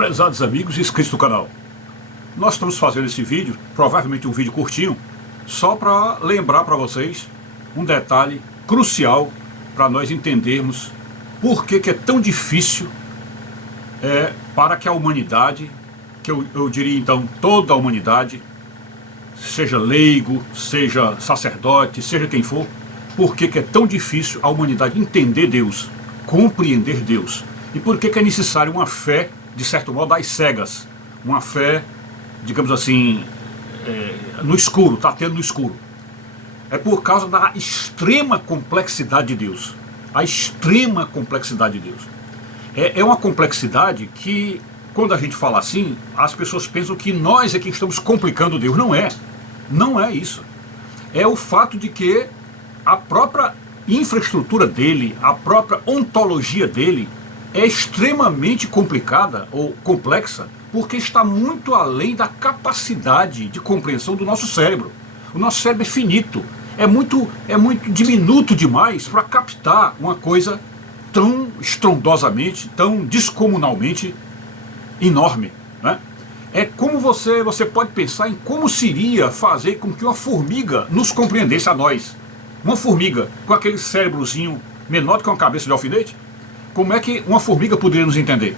Prezados amigos e inscritos do canal, nós estamos fazendo esse vídeo, provavelmente um vídeo curtinho, só para lembrar para vocês um detalhe crucial para nós entendermos por que é tão difícil para que a humanidade, que eu diria então toda a humanidade, seja leigo, seja sacerdote, seja quem for, por que é tão difícil a humanidade entender Deus, compreender Deus, e por que é necessário uma fé, de certo modo, às cegas, uma fé, digamos assim, no escuro, está tendo no escuro. É por causa da extrema complexidade de Deus, a extrema complexidade de Deus. É uma complexidade que, quando a gente fala assim, as pessoas pensam que nós é que estamos complicando Deus. Não é isso. É o fato de que a própria infraestrutura dele, a própria ontologia dele é extremamente complicada ou complexa, porque está muito além da capacidade de compreensão do nosso cérebro. O nosso cérebro é finito, é muito diminuto demais para captar uma coisa tão estrondosamente, tão descomunalmente enorme, né? É como você pode pensar em como seria fazer com que uma formiga nos compreendesse a nós. Uma formiga com aquele cérebrozinho menor do que uma cabeça de alfinete, como é que uma formiga poderia nos entender?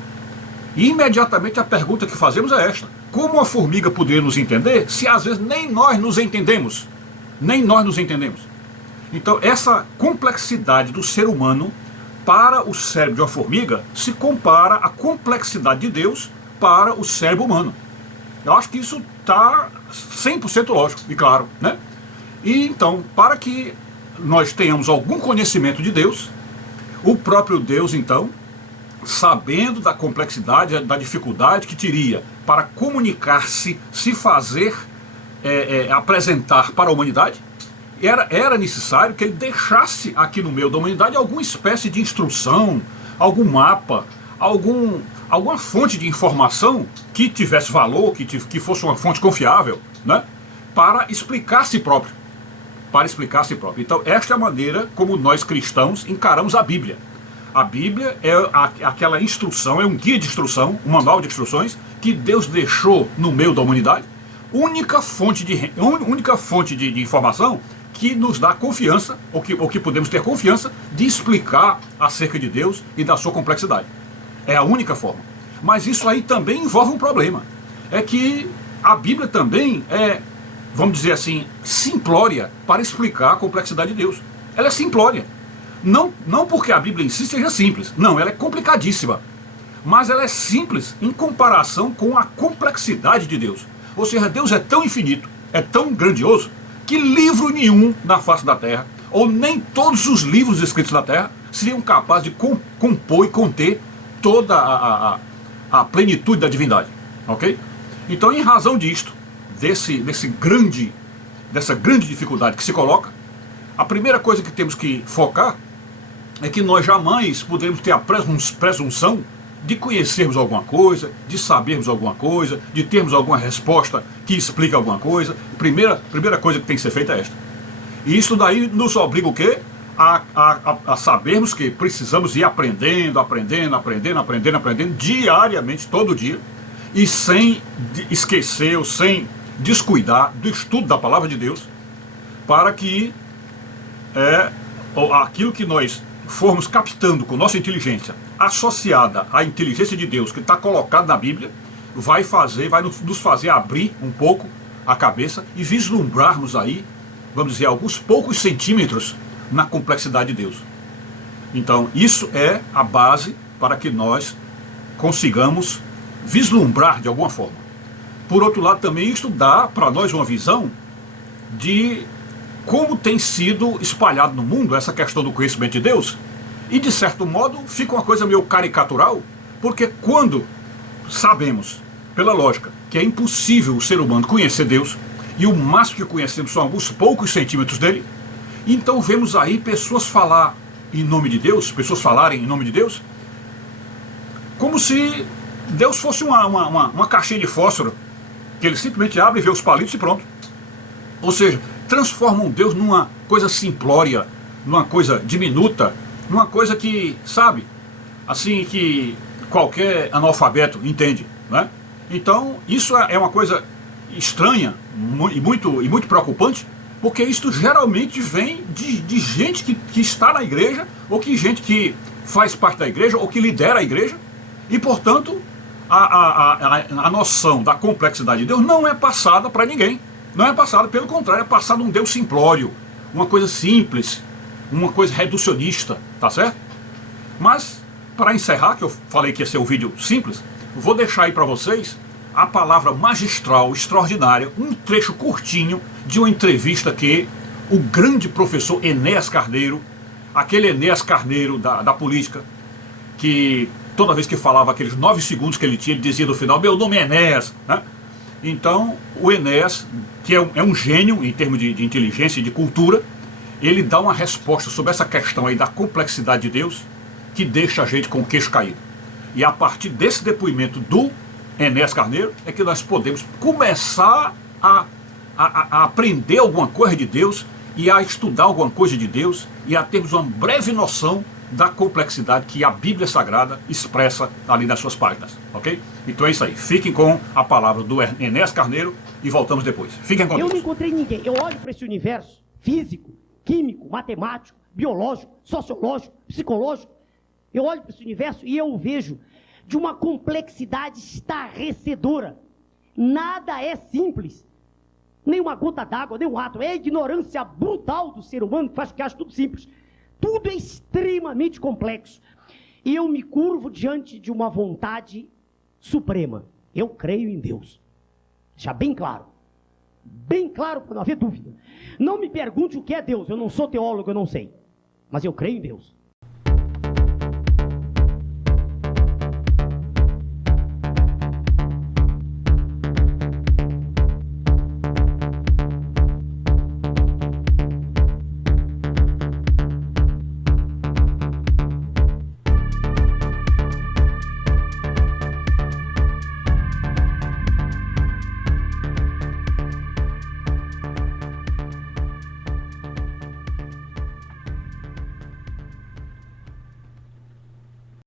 E imediatamente a pergunta que fazemos é esta: como uma formiga poderia nos entender se às vezes nem nós nos entendemos? Nem nós nos entendemos. Então essa complexidade do ser humano para o cérebro de uma formiga se compara à complexidade de Deus para o cérebro humano. Eu acho que isso está 100% lógico e claro, né? E então, para que nós tenhamos algum conhecimento de Deus, o próprio Deus, então, sabendo da complexidade, da dificuldade que teria para comunicar-se, se fazer, apresentar para a humanidade, era necessário que ele deixasse aqui no meio da humanidade alguma espécie de instrução, algum mapa, alguma fonte de informação que tivesse valor, que fosse uma fonte confiável, né, para explicar a si próprio. Então esta é a maneira como nós cristãos encaramos a Bíblia. A Bíblia é aquela instrução, é um guia de instrução, um manual de instruções que Deus deixou no meio da humanidade, única fonte de informação que nos dá confiança, ou que podemos ter confiança de explicar acerca de Deus e da sua complexidade. É a única forma. Mas isso aí também envolve um problema. É que a Bíblia também vamos dizer assim, simplória para explicar a complexidade de Deus. Ela é simplória. Não porque a Bíblia em si seja simples. Não, ela é complicadíssima. Mas ela é simples em comparação com a complexidade de Deus. Ou seja, Deus é tão infinito, é tão grandioso, que livro nenhum na face da Terra, ou nem todos os livros escritos na Terra, seriam capazes de compor e conter toda a plenitude da divindade. Ok? Então, em razão disto, dessa grande dificuldade que se coloca, a primeira coisa que temos que focar é que nós jamais podemos ter a presunção de conhecermos alguma coisa, de sabermos alguma coisa, de termos alguma resposta que explique alguma coisa. Primeira coisa que tem que ser feita é esta. E isso daí nos obriga o quê? A sabermos que precisamos ir aprendendo diariamente, todo dia, e sem esquecer ou sem descuidar do estudo da palavra de Deus, para que aquilo que nós formos captando com nossa inteligência, associada à inteligência de Deus que está colocado na Bíblia, vai nos fazer abrir um pouco a cabeça e vislumbrarmos aí, vamos dizer, alguns poucos centímetros na complexidade de Deus. Então isso é a base para que nós consigamos vislumbrar de alguma forma. Por outro lado, também isto dá para nós uma visão de como tem sido espalhado no mundo essa questão do conhecimento de Deus, e de certo modo fica uma coisa meio caricatural, porque quando sabemos, pela lógica, que é impossível o ser humano conhecer Deus, e o máximo que conhecemos são alguns poucos centímetros dele, então vemos aí pessoas falarem em nome de Deus, como se Deus fosse uma caixinha de fósforo, que ele simplesmente abre e vê os palitos e pronto. Ou seja, transformam Deus numa coisa simplória, numa coisa diminuta, numa coisa que, sabe, assim, que qualquer analfabeto entende, né? Então, isso é uma coisa estranha e muito preocupante, porque isso geralmente vem de gente que está na igreja, ou que gente que faz parte da igreja, ou que lidera a igreja, e, portanto, a noção da complexidade de Deus não é passada para ninguém. Não é passada, pelo contrário, é passada um Deus simplório, uma coisa simples, uma coisa reducionista, tá certo? Mas, para encerrar, que eu falei que ia ser um vídeo simples, vou deixar aí para vocês a palavra magistral, extraordinária, um trecho curtinho de uma entrevista que o grande professor Enéas Carneiro, aquele Enéas Carneiro da política, que toda vez que falava aqueles 9 segundos que ele tinha, ele dizia no final, meu nome é Enéas, né? Então, o Enéas, que é um gênio em termos de inteligência e de cultura, ele dá uma resposta sobre essa questão aí da complexidade de Deus, que deixa a gente com o queixo caído. E a partir desse depoimento do Enéas Carneiro, é que nós podemos começar a aprender alguma coisa de Deus, e a estudar alguma coisa de Deus, e a termos uma breve noção da complexidade que a Bíblia Sagrada expressa ali nas suas páginas, ok? Então é isso aí, fiquem com a palavra do Enéas Carneiro e voltamos depois. Fiquem com Deus. Eu não encontrei ninguém, eu olho para esse universo físico, químico, matemático, biológico, sociológico, psicológico, eu olho para esse universo e eu vejo de uma complexidade estarrecedora. Nada é simples, nem uma gota d'água, nem um átomo. É a ignorância brutal do ser humano que faz que acha tudo simples. Tudo é extremamente complexo. E eu me curvo diante de uma vontade suprema. Eu creio em Deus. Deixar bem claro para não haver dúvida. Não me pergunte o que é Deus, eu não sou teólogo, eu não sei. Mas eu creio em Deus.